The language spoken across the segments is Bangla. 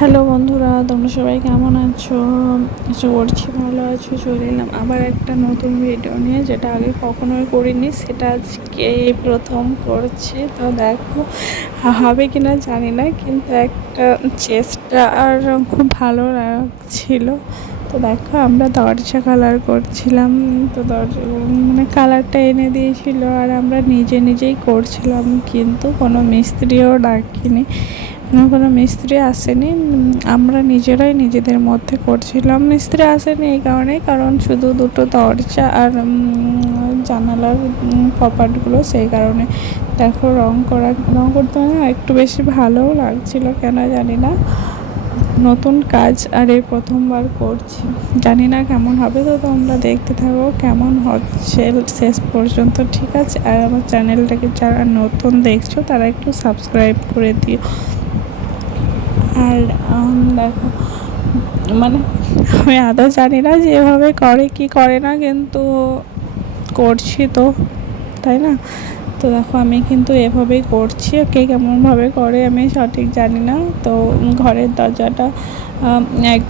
হ্যালো বন্ধুরা, তোমরা সবাই কেমন আছো? আশা করছি ভালো আছো। চলে এলাম আবার একটা নতুন ভিডিও নিয়ে, যেটা আগে কখনোই করিনি, সেটা আজকে প্রথম করছি। তো দেখো হবে কিনা জানি না, কিন্তু একটা চেষ্টা আর খুব ভালো লাগছিল। তো দেখো আমরা দরজা কালার করছিলাম। তো দরজা মানে কালারটা এনে দিয়েছিল আর আমরা নিজে নিজেই করছিলাম, কিন্তু কোনো মিস্ত্রিও ডাকিনি, কোনো মিস্ত্রি আসেনি। আমরা নিজেরাই নিজেদের মধ্যে করছিলাম। মিস্ত্রি আসেনি এই কারণে, কারণ শুধু দুটো দরজা আর জানালার কপাটগুলো, সেই কারণে। দেখো রং করতে একটু বেশি ভালোও লাগছিল, কেন জানি না। নতুন কাজ আর এই প্রথমবার করছি, জানি না কেমন হবে। তো তোমরা দেখতে থাকো কেমন হচ্ছে শেষ পর্যন্ত, ঠিক আছে? আর আমার চ্যানেলটাকে যারা নতুন দেখছো তারা একটু সাবস্ক্রাইব করে দিও। আর দেখো মানে আমি আদৌ জানি না যে এভাবে করে কি করে না, কিন্তু করছি তো, তাই না? তো দেখো আমি কিন্তু এভাবেই করছি, কে কেমনভাবে করে আমি সঠিক জানি না। তো ঘরের দরজাটা এক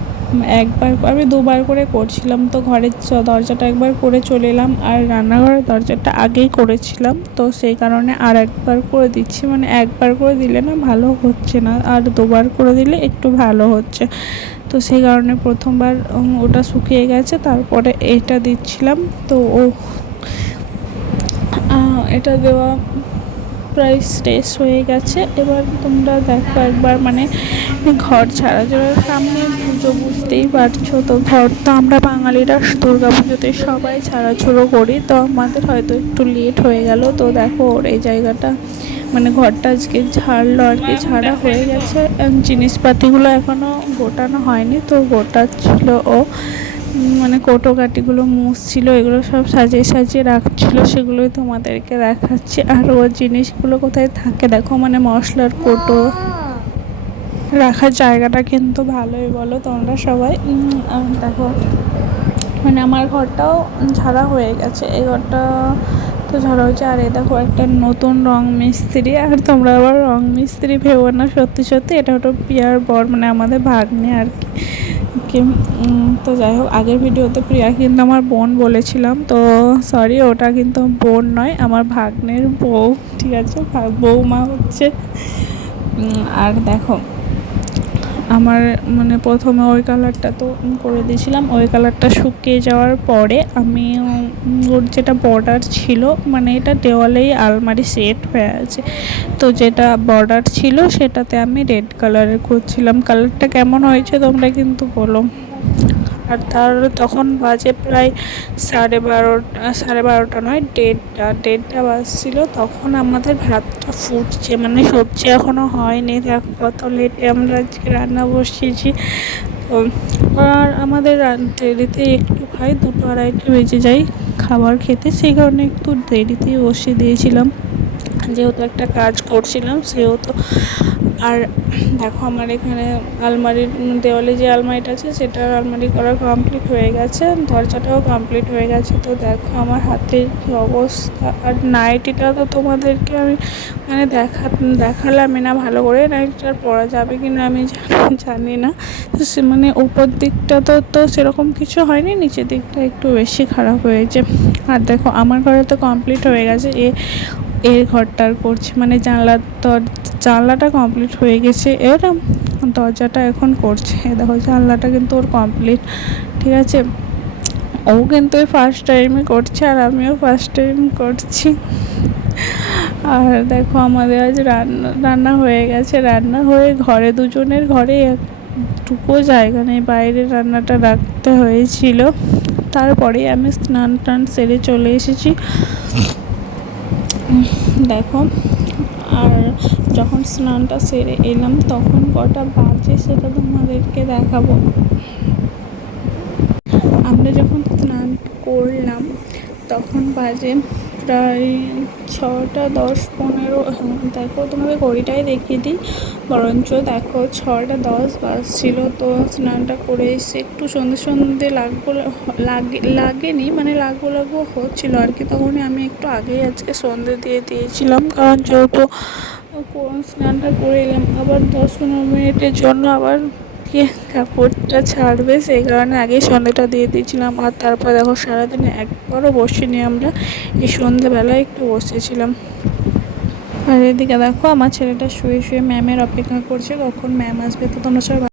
একবার আমি দুবার করে করছিলাম। তো ঘরের দরজাটা একবার করে চলে এলাম, আর রান্নাঘরের দরজাটা আগেই করেছিলাম, তো সেই কারণে আর একবার করে দিচ্ছি। মানে একবার করে দিলে না ভালো হচ্ছে না, আর দুবার করে দিলে একটু ভালো হচ্ছে। তো সেই কারণে প্রথমবার ওটা শুকিয়ে গেছে, তারপরে এটা দিচ্ছিলাম। তো এটা দেওয়া প্রায় শেষ হয়ে গেছে। এবার তোমরা দেখো একবার, মানে ঘর ছাড়া যাওয়ার সামনে পুজো, বুঝতেই পারছো। তো ঘর তো আমরা বাঙালিরা দুর্গা পুজোতে সবাই ছাড়াছুড়ো করি, তো আমাদের হয়তো একটু লেট হয়ে গেল। তো দেখো ওর এই জায়গাটা, মানে ঘরটা আজকে ঝাড়লো আর কি, ঝাড়া হয়ে গেছে। জিনিসপাতিগুলো এখনও গোটানো হয়নি, তো গোটাচ্ছিল ও। মানে কাটিগুলো মুছছিল, এগুলো সব সাজিয়ে সাজিয়ে রাখছিল, সেগুলোই তোমাদেরকে দেখাচ্ছি। আর ওর জিনিসগুলো কোথায় থাকে দেখো, মানে মশলার কোটো রাখার জায়গাটা কিন্তু ভালোই, বলো তোমরা সবাই। দেখো মানে আমার ঘরটাও ঝাড়া হয়ে গেছে, এই ঘরটা তো ঝাড়া হয়েছে। আর এই দেখো একটা নতুন রং মিস্ত্রি, আর তোমরা আবার রং মিস্ত্রি ভেবো না, সত্যি সত্যি এটা হলো প্রিয়ার বর, মানে আমাদের ভাগ্নে আর কি। তো যাই হোক, আগের ভিডিওতে প্রিয়া কিন্তু আমার বোন বলেছিলাম, তো সরি, ওটা কিন্তু বোন নয়, আমার ভাগ্নের বউ, ঠিক আছে? বউমা হচ্ছে। আর দেখো আমার মানে প্রথমে ওই কালারটা তো করে দিয়েছিলাম, ওই কালারটা শুকিয়ে যাওয়ার পরে আমি ওর যেটা বর্ডার ছিল, মানে এটা দেওয়ালেই আলমারি সেট হয়ে আছে, তো যেটা বর্ডার ছিল সেটাতে আমি রেড কালারের করছিলাম। কালারটা কেমন হয়েছে তোমরা কিন্তু বলো। আর তখন বাজে প্রায় 12:30 নয়, 1:30 বাজছিল। তখন আমাদের ভাতটা ফুটছে, মানে সবজি এখনও হয়নি। দেখ কত লেটে আমরা আজকে রান্না বসিয়েছি। তো আর আমাদের দেরিতে একটু খাই, 2-2:30 বেজে যায় খাবার খেতে, সেই কারণে একটু দেরিতেই বসিয়ে দিয়েছিলাম, যেহেতু একটা কাজ করছিলাম সেহেতু। আর দেখো আমার এখানে আলমারির দেওয়ালে যে আলমারিটা আছে, সেটা আলমারি করা কমপ্লিট হয়ে গেছে, দরজাটাও কমপ্লিট হয়ে গেছে। তো দেখো আমার হাতের কী অবস্থা। আর নাইটিটা তো তোমাদেরকে আমি মানে দেখালামই না ভালো করে, নাইটিটা পরা যাবে কি না আমি জানি না। তো সে মানে উপর দিকটা তো সেরকম কিছু হয়নি, নিচের দিকটা একটু বেশি খারাপ হয়েছে। আর দেখো আমার ঘরে তো কমপ্লিট হয়ে গেছে, এর ঘরটার করছি, মানে জানলাটা কমপ্লিট হয়ে গেছে, এর দরজাটা এখন করছে। দেখো জানলাটা কিন্তু ওর কমপ্লিট, ঠিক আছে? ও কিন্তু ফার্স্ট টাইমই করছে, আর আমিও ফার্স্ট টাইম করছি। আর দেখো আমাদের আজ রান্না হয়ে গেছে, রান্না হয়ে ঘরে দুজনের ঘরে একটুকু জায়গা নেই, বাইরে রান্নাটা রাখতে হয়েছিল। তারপরে আমি স্নান টান সেরে চলে এসেছি, দেখো। আর যখন স্নানটা সেরে এলাম তখন কটা বাজে সেটা তোমাদেরকে দেখাবো। আমরা যখন স্নান করলাম তখন বাজে প্রায় 6:10-15। দেখো তোমাদের ঘড়িটাই দেখিয়ে দিই, বরঞ্চ দেখো 6:10 বাজছিল। তো স্নানটা করে এসে একটু সন্ধে লাগেনি, মানে লাগবো হচ্ছিলো আর কি। তখনই আমি একটু আগেই আজকে সন্ধে দিয়ে দিয়েছিলাম, কারণ যেহেতু স্নানটা করে এলাম, আবার 10-15 মিনিটের জন্য আবার কাপড়টা ছাড়বে, সেই কারণে আগে সন্ধ্যাটা দিয়ে দিয়েছিলাম। আর তারপর দেখো সারাদিনে একবারও বসিনি আমরা, এই সন্ধ্যেবেলায় একটু বসেছিলাম। আর এদিকে দেখো আমার ছেলেটা শুয়ে শুয়ে ম্যামের অপেক্ষা করছে কখন ম্যাম আসবে। তো তোমরা সবাই